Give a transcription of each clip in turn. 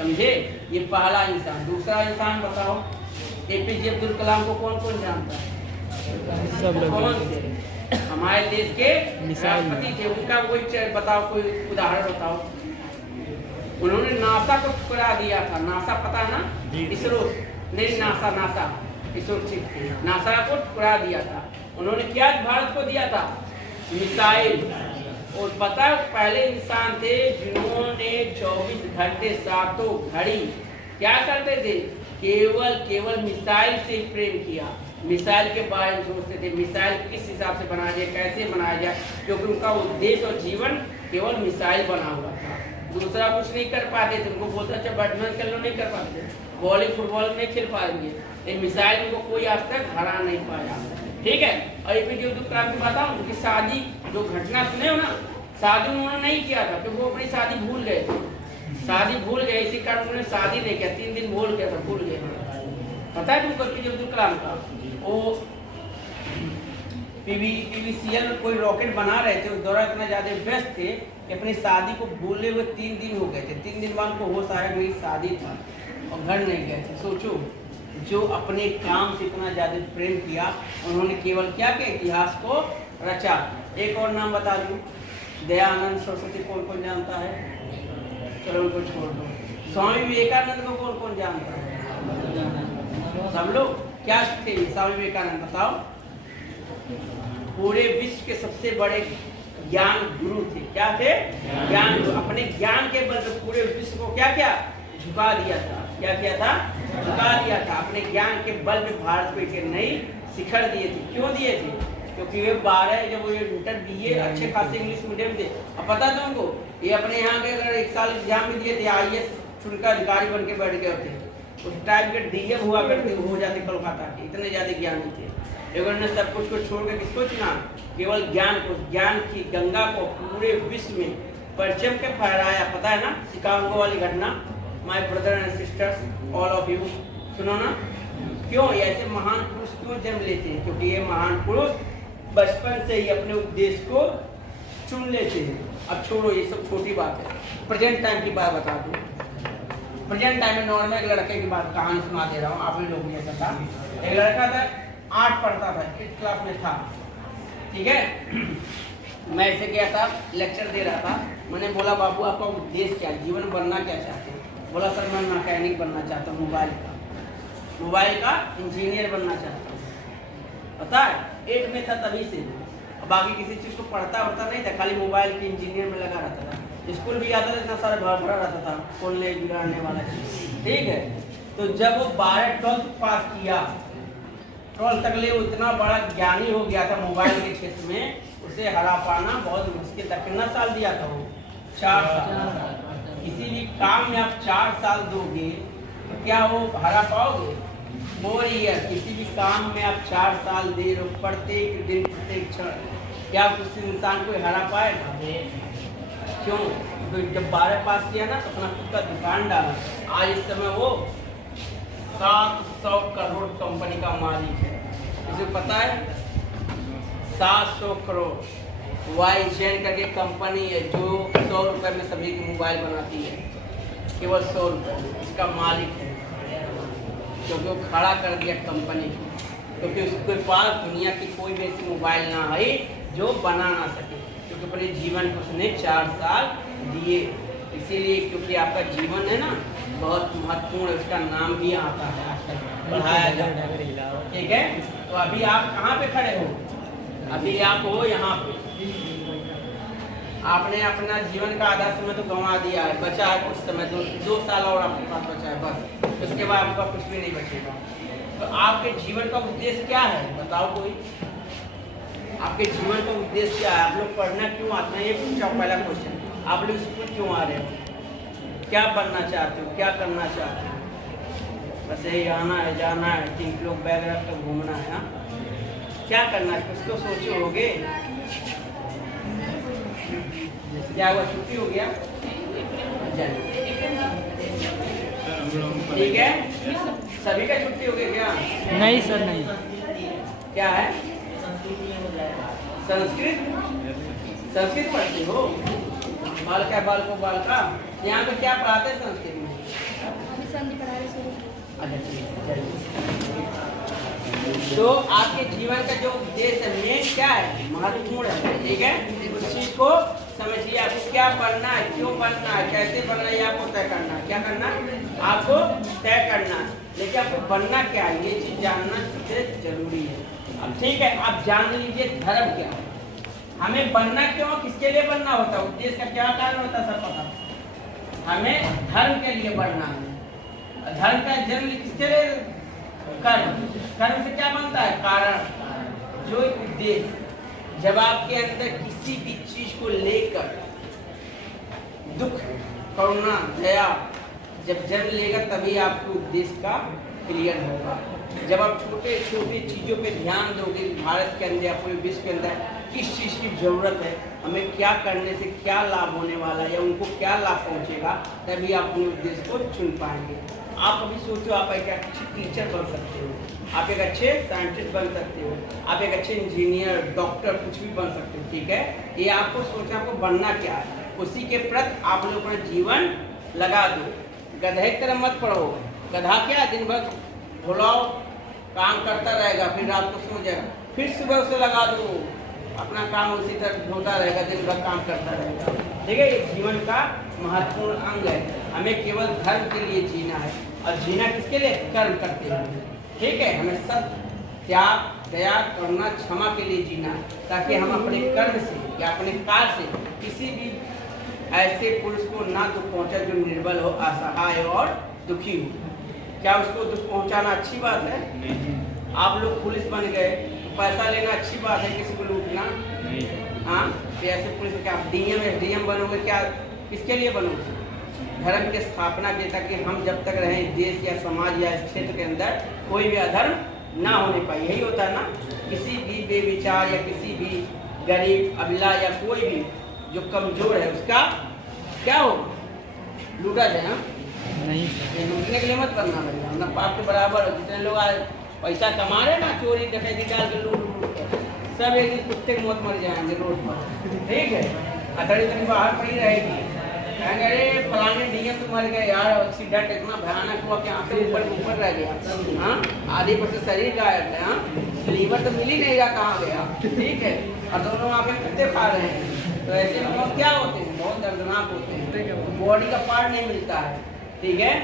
समझे? ये पहला इंसान। दूसरा इंसान बताओ, एपीजे अब्दुल कलाम को कौन कौन जानता है? सब लोग कौन थे? हमारे देश के राष्ट्रपति थे। उनका कोई बताओ, कोई उदाहरण बताओ। उन्होंने नासा को ठुकरा दिया था। नासा पता ना? इसरो नहीं, नासा इसरो नासा को ठुकरा दिया था। उन्होंने क्या भारत को दिया था? मिसाइल। और पता है पहले इंसान थे जिन्होंने 24 घंटे सातों घड़ी क्या करते थे? केवल मिसाइल से ही प्रेम किया। मिसाइल के बारे में सोचते थे, मिसाइल किस हिसाब से बनाया जाए, कैसे बनाया जाए, क्योंकि उनका उद्देश्य और जीवन केवल मिसाइल बना हुआ था। दूसरा कुछ नहीं कर पाते थे। उनको बोलता अच्छा बैडमिंटन खेलना नहीं कर पाते, बॉलिंग फुटबॉल नहीं खेल पाएंगे, लेकिन मिसाइल उनको कोई आज तक हरा नहीं पाया। ठीक है। और एपीजे अब्दुल कलाम की बताऊं, उनकी शादी जो घटना सुने हो ना, शादी उन्होंने नहीं किया था क्योंकि वो अपनी शादी भूल गए थे। शादी भूल गए, इसी कारण उन्होंने शादी नहीं किया। 3 दिन भूल गया था, भूल गए। पता है तुमको एपीजे अब्दुल कलाम का? वो पीवीसीएल कोई रॉकेट बना रहे थे, उस दौरान इतना ज़्यादा व्यस्त थे कि अपनी शादी को भूले हुए 3 दिन हो गए थे। 3 दिन बाद उनको होश आया मेरी शादी था और घर नहीं गए थे। सोचो, जो अपने काम से इतना ज़्यादा प्रेम किया, उन्होंने केवल क्या के इतिहास को रचा। एक और नाम बता दूं, दयानंद सरस्वती कौन कौन जानता है? चलो उनको छोड़ दो। स्वामी विवेकानंद को कौन कौन जानता है? सब लोग। क्या थे स्वामी विवेकानंद बताओ? पूरे विश्व के सबसे बड़े ज्ञान गुरु थे। क्या थे? ज्ञान गुरु। अपने ज्ञान के बल पर पूरे विश्व को क्या क्या झुका दिया था। क्या किया था? झुका दिया था। अपने ज्ञान के बल पे भारत को एक नई शिखर दिए थे। क्यों दिए थे? क्योंकि ये 12 जब वो इंटर दिए, अच्छे खासे इंग्लिश मीडियम थे। अब पता था उनको, ये अपने यहाँ के अगर 1 साल एग्जाम भी दिए थे, IAS चुनकर अधिकारी बन के बैठ गए थे। उस टाइप के DM हुआ करते, हो जाते कोलकाता के, इतने ज्यादा ज्ञानी थे। लेकिन उन्होंने सब कुछ को छोड़ के किसको चुना? केवल ज्ञान को, ज्ञान की गंगा को पूरे विश्व में परचम के फहराया। पता है ना शिकागो वाली घटना? My brother and sisters, all of you, सुनो ना। क्यों ऐसे महान पुरुष क्यों जन्म लेते हैं? क्योंकि ये महान पुरुष बचपन से ही अपने उद्देश्य को चुन लेते हैं। अब छोड़ो ये सब छोटी बात है, प्रेजेंट टाइम की बात बता दूं। प्रेजेंट टाइम में नॉर्मल एक लड़के की बात कहानी सुना दे रहा हूँ, आप ही लोग भी ऐसा था। एक लड़का था, 8 पढ़ता था, 8th क्लास में था। ठीक है। मैं ऐसे गया था, लेक्चर दे रहा था। मैंने बोला बाबू आपका उद्देश्य क्या है, जीवन बनना क्या चाहते हैं? बोला सर मैं मैकेनिक बनना चाहता हूँ, मोबाइल का इंजीनियर बनना चाहता हूँ। पता है 8 में था तभी से, बाकी किसी चीज़ को पढ़ता नहीं था, खाली मोबाइल के इंजीनियर में लगा रहता था। स्कूल भी आता था, इतना सारा भरा रहता था, खोलने बिगाड़ने वाला चीज़। ठीक है। तो जब वो 12th पास किया, 12th तक ले वो इतना बड़ा ज्ञानी हो गया था मोबाइल के क्षेत्र में, उसे हरा पाना बहुत मुश्किल था। कितना साल दिया था वो? 4 साल। किसी भी काम में आप 4 साल दोगे तो क्या वो हरा पाओगे? 4 ईयर। किसी भी काम में आप 4 साल दे रहे हो, प्रत्येक दिन प्रत्येक क्षण, क्या उस इंसान को हरा पाएगा? क्यों? तो जब 12 पास किया ना तो अपना खुद का दुकान डाला। आज इस समय वो 700 करोड़ कंपनी का मालिक है। इसे पता है 700 करोड़। वाईजेन करके कंपनी है जो 100 रुपये में सभी की मोबाइल बनाती है, केवल 100 रुपये। इसका मालिक है क्योंकि वो खड़ा कर दिया कंपनी को, क्योंकि उसके पास दुनिया की कोई भी ऐसी मोबाइल ना है जो बना ना सके, क्योंकि अपने जीवन को उसने 4 साल दिए। इसीलिए क्योंकि आपका जीवन है ना बहुत महत्वपूर्ण है, उसका नाम भी आता है आजकल पढ़ाया जाता है। ठीक है। तो अभी आप कहाँ पे खड़े हो? अभी आप हो यहाँ पे। आपने अपना जीवन का आधा समय तो गंवा दिया है, बचा है कुछ समय, 2 साल और आपके पास बचा है बस। उसके बाद आपका कुछ भी नहीं बचेगा। तो आपके जीवन का उद्देश्य क्या है बताओ कोई? आपके जीवन का उद्देश्य क्या है? आप लोग पढ़ना क्यों आते हैं? ये पूछा पहला क्वेश्चन। आप लोग स्कूल क्यों आ रहे हो? क्या बनना चाहते हो? क्या करना चाहते हो? बस यही आना है, जाना है, 3 किलो बैग रख कर घूमना है ना? क्या करना है? कुछ तो सोचो होगे। क्या हुआ, छुट्टी हो गया? ठीक है, सभी का छुट्टी हो गया क्या? नहीं सर नहीं। क्या है? संस्कृत? संस्कृत पढ़ते हो? बाल का यहाँ पे क्या पढ़ाते हैं संस्कृत में? तो आपके जीवन का जो उद्देश्य है मेन क्या है, महत्वपूर्ण है, ठीक है। उस चीज को समझिए, आपको क्या बनना है, क्यों बनना है, कैसे बनना है, ये आपको तय करना है। क्या करना है? आपको तय करना है। लेकिन आपको बनना क्या है, ये चीज जानना सबसे जरूरी है। अब ठीक है, आप जान लीजिए धर्म क्या है, हमें बनना क्यों, किसके लिए बनना होता है, उद्देश्य का क्या कारण होता है, सब पता। हमें धर्म के लिए बनना है। धर्म का जन्म किसके लिए? कर्म। कर्म से क्या बनता है? कारण। जो उद्देश्य, जब आपके अंदर किसी भी चीज को लेकर दुख, करुणा, दया जब जन्म लेगा, तभी आपके उद्देश्य का क्लियर होगा। जब आप छोटे छोटे चीजों पे ध्यान दोगे, भारत के अंदर या पूरे विश्व के अंदर किस चीज की जरूरत है, हमें क्या करने से क्या लाभ होने वाला है या उनको क्या लाभ पहुंचेगा, तभी आप अपने उद्देश्य को चुन पाएंगे। आप अभी सोचो, आप एक अच्छे टीचर बन सकते हो, आप एक अच्छे साइंटिस्ट बन सकते हो, आप एक अच्छे इंजीनियर, डॉक्टर, कुछ भी बन सकते हो, ठीक है। ये आपको सोचना, आपको बनना क्या है, उसी के प्रति आप लोग अपना जीवन लगा दो। गधे की तरह मत पढ़ो। गधा क्या, दिन भर भुलाओ, काम करता रहेगा, फिर रात को सो जाएगा, फिर सुबह उसे लगा दो, अपना काम उसी तरह ढोता रहेगा, दिन भर काम करता रहेगा, ठीक है। ये जीवन का महत्वपूर्ण अंग है। हमें केवल धर्म के लिए जीना है, और जीना किसके लिए? कर्म करते हुए, ठीक है। हमें सत्य, त्याग, दया, करुणा, क्षमा के लिए जीना है, ताकि हम अपने कर्म से या अपने कार्य से किसी भी ऐसे पुरुष को ना दुख पहुंचा जो निर्बल हो, असहाय और दुखी हो। क्या उसको दुख पहुंचाना अच्छी बात है? आप लोग पुलिस बन गए तो पैसा लेना अच्छी बात है, किसी को लूटना? हाँ, ऐसे पुलिस क्या डीएम एसडीएम बनोगे, क्या किसके लिए बनोगे? धर्म की स्थापना के, ताकि हम जब तक रहें देश या समाज या इस क्षेत्र के अंदर कोई भी अधर्म ना होने पाए। यही होता है ना, किसी भी बेविचार या किसी भी गरीब, अबला या कोई भी जो कमजोर है, उसका क्या हो, लूटा जाए। हाँ, नहीं ये लूटने के लिए मत करना भैया, अपना पाप के बराबर हो। जितने लोग आज पैसा कमा रहे ना, चोरी डकैती डाल के लूट कर, सब एक दिन कुत्ते की मौत मर जाएंगे रोड पर, ठीक है। अतड़ी तड़ी बाहर पड़ी रहेगी, कहेंगे अरे फलाने डीएम तो मर गए यार, एक्सीडेंट इतना भयानक हुआ कि आंखें ऊपर रह गया, हाँ, आधी पर से शरीर गायब है, हाँ, लीवर तो मिल ही नहीं रहा, कहाँ गया, ठीक है। और दोनों आंखें कुत्ते खा रहे हैं, तो ऐसे लोग क्या होते हैं, बहुत दर्दनाक होते हैं, बॉडी का पार्ट नहीं मिलता है, ठीक है।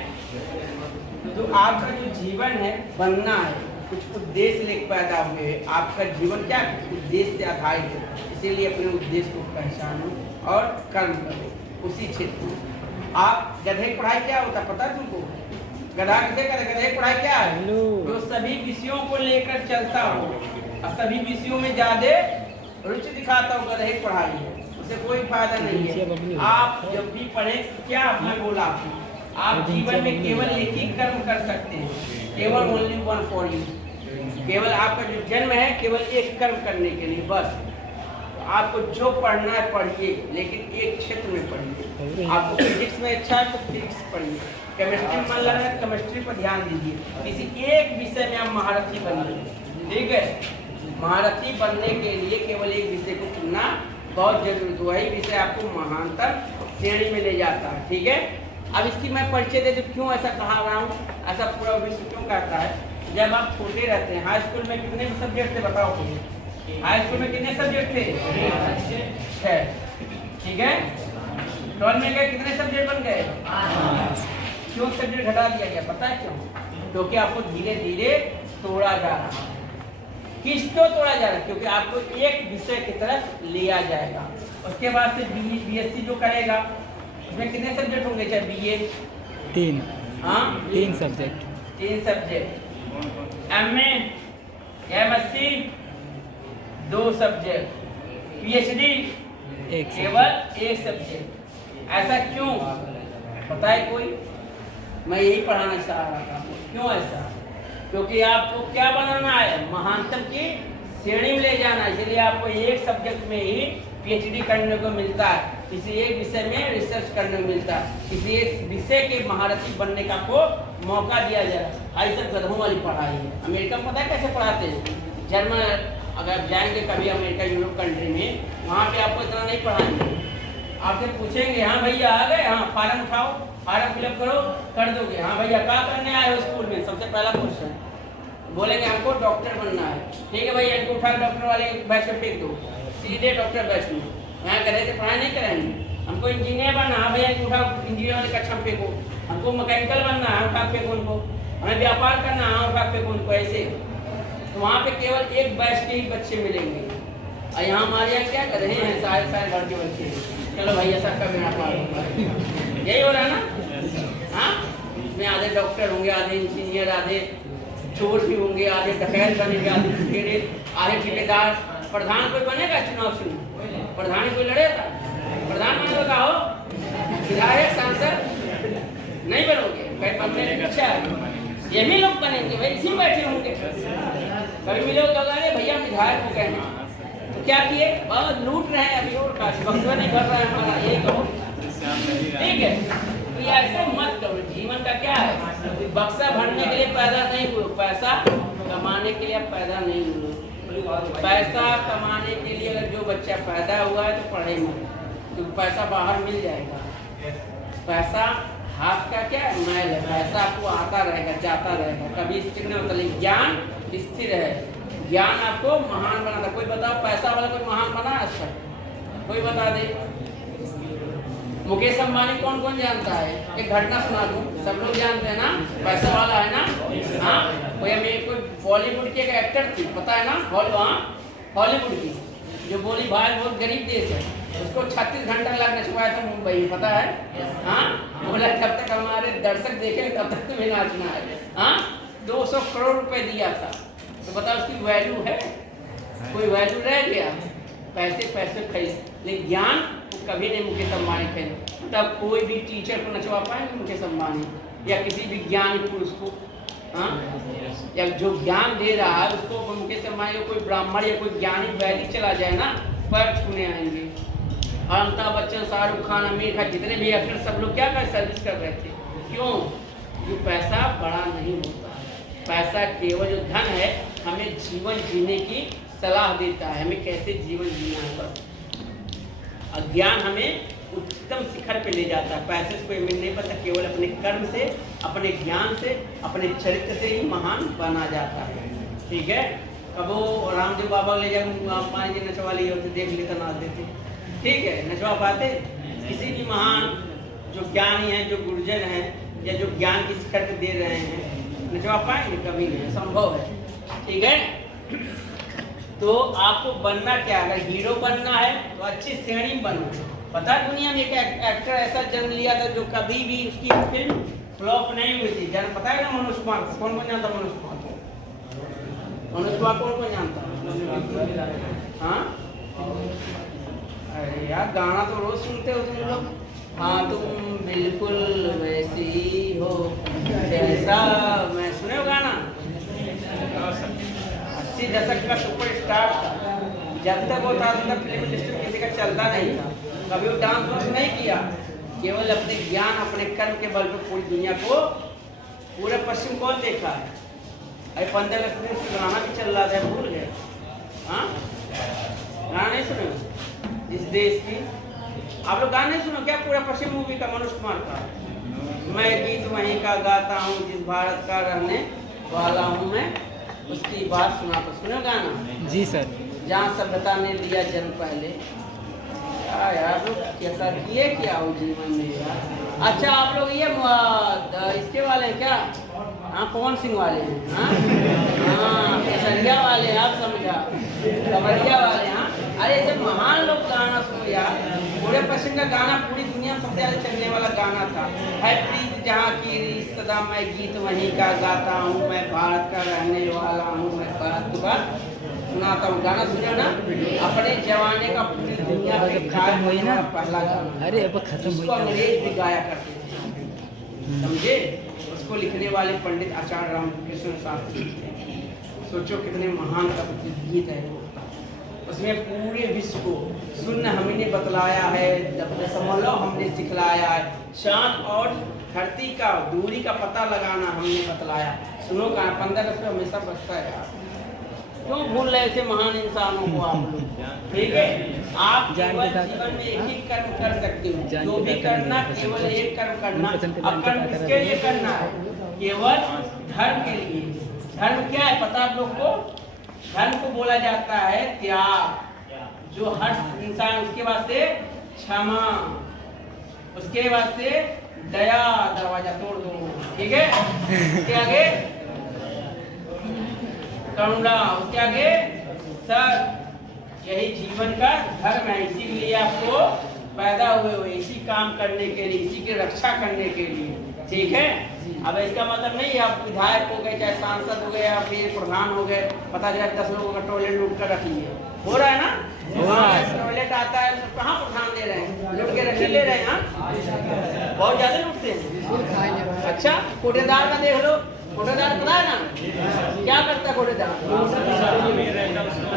तो आपका जो जीवन है, बनना है, कुछ उद्देश्य लेकर पैदा हुए हैं। आपका जीवन क्या उद्देश्य से आधारित है, इसीलिए अपने उद्देश्य को पहचानो और कर्म करो उसी क्षेत्र में। आप गधे की पढ़ाई क्या होता है पता है तुमको? गधा किसे कहते हैं? गधे की पढ़ाई क्या है? जो सभी विषयों को लेकर चलता हो और सभी विषयों में ज्यादा रुचि दिखाता हो, गधे की पढ़ाई है, उससे कोई फायदा नहीं है। आप जब भी पढ़े, क्या आपने बोला आपको, आप जीवन में केवल एक ही कर्म कर सकते हैं, केवल ओनली वन फॉर यू। केवल आपका जो जन्म है, केवल एक कर्म करने के लिए बस। तो आपको जो पढ़ना है पढ़िए, लेकिन एक क्षेत्र में पढ़िए। आपको फिजिक्स में अच्छा है तो फिजिक्स पढ़िए, केमिस्ट्री में मन लग रहा है तो केमिस्ट्री पर ध्यान दीजिए। किसी एक विषय में आप महारथी बनिए, ठीक है। महारथी बनने के लिए केवल एक विषय को चुनना बहुत जरूरी है, वही विषय आपको महानतम श्रेणी में ले जाता है, ठीक है। अब इसकी मैं परिचय दे दूं, क्यों ऐसा कहा रहा हूँ, ऐसा पूरा विश्व क्यों कहता है। जब आप छोटे रहते हैं, हाई स्कूल में कितने सब्जेक्ट थे बताओ मुझे? हाई स्कूल में कितने सब्जेक्ट थे? 6, ठीक है। 12 में गए, कितने सब्जेक्ट बन गए? 5। क्यों सब्जेक्ट घटा दिया गया पता है क्यों? क्योंकि आपको धीरे धीरे तोड़ा जा रहा है। किसको तोड़ा जा रहा है? क्योंकि आपको एक विषय की तरफ लिया जाएगा। उसके बाद से बीएससी जो करेगा, उसमें कितने सब्जेक्ट होंगे? चाहे बीए 3, हाँ 3 subject, 3 subject. MA MSc 2 subject, PhD केवल 1 सब्जेक्ट। ऐसा क्यों बताए कोई? मैं यही पढ़ाना चाह रहा था। क्यों ऐसा? क्योंकि आपको क्या बनाना है? महानतम की श्रेणी में ले जाना है। इसलिए आपको एक सब्जेक्ट में ही पीएचडी करने को मिलता है, किसी एक विषय में रिसर्च करने को मिलता है, किसी एक विषय के महारथी बनने का आपको मौका दिया जा रहा है। भाई सब गधों वाली पढ़ाई है। अमेरिका में पता है कैसे पढ़ाते हैं? जर्मन, अगर आप जाएंगे कभी अमेरिका यूरोप कंट्री में, वहाँ पे आपको इतना नहीं पढ़ाएंगे। आपसे पूछेंगे हाँ भैया आ गए, हाँ फार्म उठाओ, फार्म फिलअप करो, कर दोगे। हाँ भैया क्या करने आए हो स्कूल में? सबसे पहला क्वेश्चन बोलेंगे हमको डॉक्टर बनना है, ठीक है भाई, इनको उठा डॉक्टर वाले बैच में फेंक दो, सीधे डॉक्टर बैच में। यहाँ कर रहे थे पढ़ाई नहीं कराएंगे। हमको इंजीनियर बनना है भैया, इनको उठा इंजीनियर वाले कक्षा में फेंको। हमको मैकेनिकल बनना है, उठा फेंको उनको। हमें व्यापार करना है, उठा फेंको उनको। ऐसे तो वहाँ पे केवल एक बैच के ही बच्चे मिलेंगे। और यहाँ हमारे यहाँ क्या कर रहे हैं, सारे सारे घर के बच्चे। चलो भैया सबका बेड़ा पार होगा, यही हो रहा है ना। हाँ, इसमें आधे डॉक्टर होंगे, आधे इंजीनियर, आधे चोर भी होंगे, आधे डकैत बनेंगे, आधे लुटेरे, आधे ठेकेदार। प्रधान कोई बनेगा चुनाव से? प्रधान कोई लड़ेगा? प्रधान बनेगा हो, विधायक सांसद नहीं बनोगे, कहीं बनने की इच्छा है, यही लोग बनेंगे भाई, इसी में बैठे होंगे। कभी मिलोगे तो अरे भैया विधायक हो गए हैं, तो क्या किए? बहुत लूट रहे हैं अभी, और बक्सा नहीं भर रहा है हमारा, ये कहो ठीक है। तो ये ऐसे मत करो। जीवन का क्या है, बक्सा भरने के लिए पैदा नहीं हुए, पैसा कमाने के लिए पैदा नहीं हुए। पैसा कमाने के लिए अगर जो बच्चा पैदा हुआ है तो पढ़े मत, तो पैसा बाहर मिल जाएगा। पैसा हाथ का क्या है, मैल है। पैसा आपको आता रहेगा, जाता रहेगा, कभी स्थिर नहीं होता। लेकिन ज्ञान स्थिर है, ज्ञान आपको महान बनाता। कोई बताओ पैसा वाला कोई महान बना है अच्छा? कोई बता दे। मुकेश अंबानी कौन कौन जानता है? एक घटना सुना दूं, सब लोग जानते हैं ना, पैसा वाला है ना। हाँ, कोई बॉलीवुड की एक एक्टर थी, पता है ना, हॉलीवुड की, जो बोली भारत बहुत गरीब देश है, उसको 36 घंटा लगना चुकाया था मुंबई में, पता है। हाँ, बोला जब तक हमारे दर्शक देखेंगे तब तक तुम्हें नाचना है। हाँ, 200 करोड़ रुपए दिया था। तो बताओ उसकी वैल्यू है? कोई वैल्यू रह गया? पैसे पैसे खरीद, लेकिन ज्ञान कभी नहीं मुकेश अंबानी खरीद। तब कोई भी टीचर को नचवा पाएंगे मुकेश अंबानी, या किसी भी ज्ञानी पुरुष को। हाँ, या जो ज्ञान दे रहा है उसको मुकेश अंबानी, कोई ब्राह्मण या कोई ज्ञानी वैदिक चला जाए ना, पैर छूने आएंगे। अमिताभ बच्चन, शाहरुख खान, आमिर खान, जितने भी एक्टर सब लोग क्या कर सर्विस कर रहे थे। क्यों? ये पैसा बड़ा नहीं होता। पैसा केवल जो धन है, हमें जीवन जीने की सलाह देता है, हमें कैसे जीवन जीना है बस। और ज्ञान हमें उत्तम शिखर पे ले जाता है। पैसे से कोई मिल नहीं पाता, केवल अपने कर्म से, अपने ज्ञान से, अपने चरित्र से ही महान बना जाता है। ठीक है। अब वो रामदेव बाबा ले जाकर पानी जी नचवा लिए होते, देख लेते नाच देते, ठीक है, नचवा पाते? किसी भी महान जो ज्ञानी है, जो गुरुजन है, या जो ज्ञान की शिखर पे दे रहे हैं, नचवा पाएंगे? कभी नहीं, संभव है। ठीक है। तो आपको बनना क्या, अगर हीरो बनना है तो अच्छी श्रेणी में बनो। पता है दुनिया में एक एक्टर ऐसा जन्म लिया था जो कभी भी उसकी फिल्म फ्लॉप नहीं हुई थी। जन पता है ना मनोज कुमार को? कौन कौन जानता मनोज कुमार को? मनोज कुमार कौन कौन जानता? हाँ, अरे यार गाना तो रोज सुनते हो तुम लोग। हाँ, तुम बिल्कुल वैसी हो जैसा मैं, सुने हो गाना? 80 दशक का सुपरस्टार था। जब तक वो था तब तक फिल्म इंडस्ट्री किसी का चलता नहीं था। कभी वो डांस वांस नहीं किया, केवल अपने ज्ञान, अपने कर्म के बल पर पूरी दुनिया को, पूरे पश्चिम कौन देखा है? अरे 15 अगस्त दिन से गाना भी चल रहा था, भूल गए? हाँ, गाना नहीं सुने? इस देश की आप लोग गाना नहीं सुनो क्या? पूरा पश्चिम मूवी का, मनोज कुमार का, मैं गीत वहीं का गाता हूँ, जिस भारत का रहने वाला हूँ मैं, उसकी बात सुना तो सुनो गाना। जी सर। जहाँ सभ्यता ने लिया जन्म पहले। यार लोग क्या किए क्या हो जीवन में यार। अच्छा, आप लोग ये इसके वाले हैं क्या? हाँ, पवन सिंह वाले हैं। हाँ हाँ, केसरिया वाले हैं, आप समझा, कमरिया वाले। हाँ, अरे जब महान लोग गाना सुनो यार, पूरे पश्चिम का गाना पूरी दुनिया में सबसे ज्यादा चलने वाला गाना था। है प्रीत जहाँ की रीत सदा, मैं गीत वहीं का गाता हूँ, मैं भारत का रहने वाला हूँ, मैं भारत का सुनाता हूँ। गाना सुनो ना, अपने जमाने का पूरी दुनिया में गायब हुई ना पहला गाना। अरे अब खत्म हो गया। अंग्रेज भी गाया करते थे, समझे? उसको लिखने वाले पंडित आचार्य रामकृष्ण शास्त्री थे। सोचो कितने महान का गीत है वो। उसमें पूरे विश्व को शून्य हमने बतलाया है, दशमलव हमने सिखलाया है, चाँद और धरती का दूरी का पता लगाना हमने बतलाया। सुनो का 15 अगस्त पे हमेशा बचता है यार। क्यों भूल रहे ऐसे महान इंसानों को आप लोग? ठीक है, आप केवल जीवन में एक ही कर्म कर सकते हो, जो भी करना केवल एक कर्म करना। अब कर्म किसके लिए करना है? केवल धर्म के लिए, धर्म क्या है पता आप लोग को? धर्म को बोला जाता है त्याग। जो हर इंसान, उसके वास्ते क्षमा, उसके वास्ते दया, दरवाजा तोड़ दो, ठीक है। उसके आगे करुणा, उसके आगे सर। यही जीवन का धर्म है। इसीलिए आपको पैदा हुए हो इसी काम करने के लिए, इसी की रक्षा करने के लिए, ठीक है। अब इसका मतलब नहीं है आप विधायक हो गए, चाहे सांसद हो गए, या फिर प्रधान हो गए, पता चला 10 लोगों का टॉयलेट लूट कर रख लिए। हो रहा है ना? टॉयलेट आता है तो कहाँ प्रधान दे रहे हैं, लूट के रख ले रहे हैं। हाँ, बहुत ज्यादा लूटते हैं। अच्छा, कोटेदार का देख लो, कोटेदार पता है ना क्या करता है? कोटेदार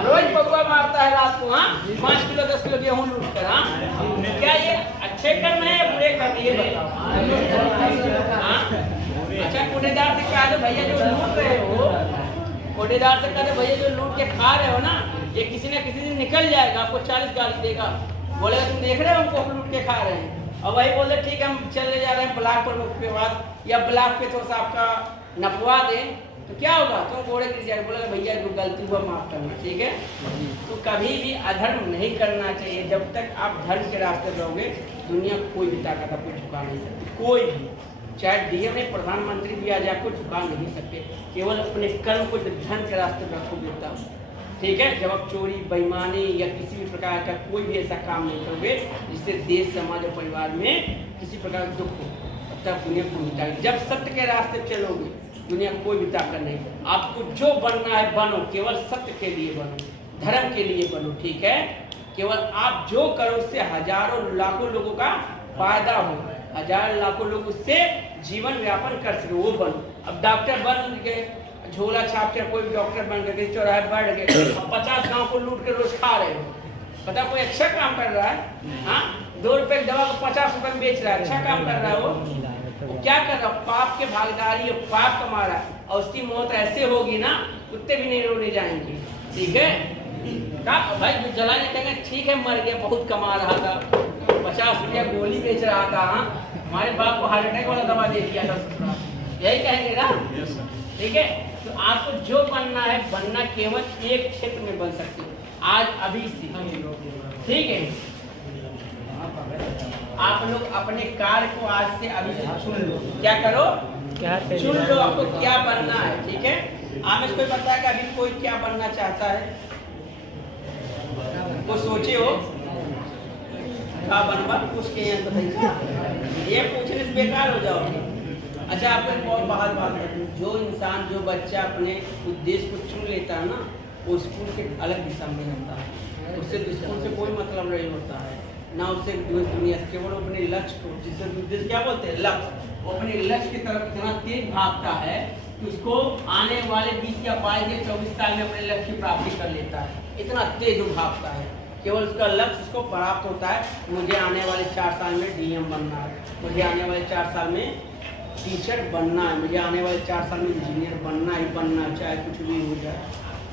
रोज पकवा मारता है रात को। हाँ, 5 किलो 10 किलो गेहूँ लूट कर। हाँ, क्या ये अच्छे कर्म है या बुरे कर्म, ये बताओ। हाँ, अच्छा, कोटेदार से कहा भैया जो लूट रहे हो, कोटेदार से कहा भैया जो लूट के खा रहे हो ना, ये किसी न किसी दिन निकल जाएगा, आपको 40 गाली देगा, बोलेगा तुम देख रहे हो हमको लूट के खा रहे हैं। और वही बोले ठीक है हम चले जा रहे हैं ब्लॉक पर पास, या ब्लॉक पे थोड़ा सा आपका नपवा दें तो क्या होगा? तो घोड़े गिर जाएगा, बोलेगा भैया जो गलती हुआ माफ करना, ठीक है। तो कभी भी अधर्म नहीं करना चाहिए। जब तक आप धर्म के रास्ते रहोगे, दुनिया कोई भी ताकत आपको झुका नहीं सकती, कोई भी, चाहे डीएम में प्रधानमंत्री भी आ जाए, आपको झुका नहीं सकते। केवल अपने कर्म को धर्म के रास्ते रखोगे तब, ठीक है। जब आप चोरी, बेईमानी या किसी भी प्रकार का कोई भी ऐसा काम नहीं करोगे जिससे देश, समाज और परिवार में किसी प्रकार का दुख हो, तब दुनिया को मिटाएगी। जब सत्य के रास्ते चलोगे, दुनिया कोई भी ताकत नहीं। आपको जो बनना है बनो, केवल सत्य के लिए बनो, धर्म के लिए बनो, ठीक है। केवल आप जो करो उससे हजारों लाखों लोगों का फायदा हो, हजार लाखों लोग उससे जीवन व्यापन कर सके, वो बनो। अब डॉक्टर बन गए, झोला छाप कर कोई भी डॉक्टर बन गए, चौराहे बढ़ गए, अब 50 गाँव को लूट के रोज खा रहे हो, पता कोई अच्छा काम कर रहा है? हाँ, 2 रुपए की दवा को 50 रुपए में बेच रहा है, अच्छा काम कर रहा है वो क्या कर रहा है? पाप के भागीदारी है, पाप कमा रहा है, और उसकी मौत ऐसे होगी ना, कुत्ते भी नहीं रोने जाएंगे, ठीक है। भाई जो जलाने कहेंगे ठीक है मर गया, बहुत कमा रहा था, 50 रुपया गोली बेच रहा था, हाँ, हमारे बाप को हार्ट अटैक वाला दवा दे दिया था, यही कहेंगे ना, ठीक है। तो आपको जो बनना है, बनना केवल एक क्षेत्र में बन सकते हो, आज अभी से, ठीक है। आप लोग अपने कार्य को आज से अभी से चुन लो, क्या करो? चुन लो आपको क्या बनना है, ठीक है। आप इसको पता है कि अभी कोई क्या बनना चाहता है, वो सोचे हो क्या बनवा, पूछ के यहाँ बताइए, ये पूछने से बेकार हो जाओगे। अच्छा, आपको एक बहुत बात बताऊं, जो इंसान, जो बच्चा अपने उद्देश्य को चुन लेता है ना, वो स्कूल के अलग दिशा में जाता है, उससे स्कूल से कोई मतलब नहीं होता है ना, उससे दुनिया से, केवल अपने लक्ष्य को, जिससे उद्देश्य क्या बोलते हैं, लक्ष्य, वो अपने लक्ष्य की तरफ इतना तेज भागता है कि उसको आने वाले 20 या 22 या 24 साल में अपने लक्ष्य की प्राप्ति कर लेता है, इतना तेज वो भागता है। केवल उसका लक्ष्य उसको प्राप्त होता है, मुझे आने वाले 4 साल में डीएम बनना है, मुझे आने वाले 4 साल में टीचर बनना है, मुझे आने वाले 4 साल में इंजीनियर बनना ही बनना, चाहे कुछ भी हो जाए।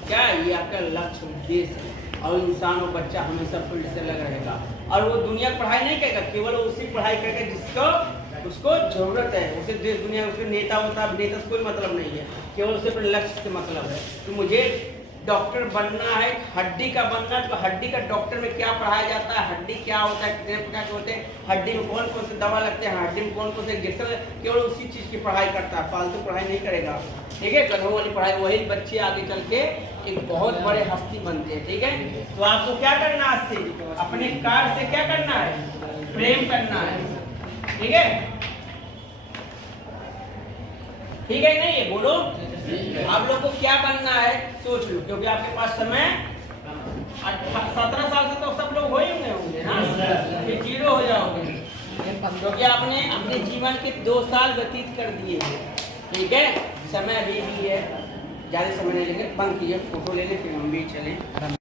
क्या ये आपका लक्ष्य, उद्देश्य है, और इंसान और बच्चा हमेशा फील्ड से लग रहेगा, और वो दुनिया की पढ़ाई नहीं करेगा, केवल वो उसी पढ़ाई करेगा जिसको उसको जरूरत है। उसे देश दुनिया, उसके नेता होता है, नेता से कोई मतलब नहीं है, केवल उसे अपने लक्ष्य से मतलब है। तो मुझे डॉक्टर बनना है, हड्डी का बनना, तो हड्डी का डॉक्टर में क्या पढ़ाया जाता है, हड्डी क्या होता है, कितने प्रकार के होते हैं, हड्डी में कौन कौन से दवा लगते हैं, हड्डी में कौन कौन से इंजेक्शन, केवल उसी चीज़ की पढ़ाई करता है, फालतू पढ़ाई नहीं करेगा, ठीक है। गधों वाली पढ़ाई, वही बच्चे आगे चल के एक बहुत बड़े हस्ती बनते हैं, ठीक है। तो आपको क्या करना है, आज से अपने कार्य से क्या करना है, प्रेम करना है, ठीक है, ठीक है नहीं है, बोलो आप लोग को क्या बनना है सोच लो, क्योंकि आपके पास समय 17 साल से तो सब लोग हो ही होंगे ना, फिर 0 हो जाओगे, क्योंकि आपने अपने जीवन के 2 साल व्यतीत कर दिए हैं, ठीक है। समय अभी भी है, ज़्यादा समय नहीं लेंगे, बंद कीजिए, फोटो ले लें, फिर हम भी चलें।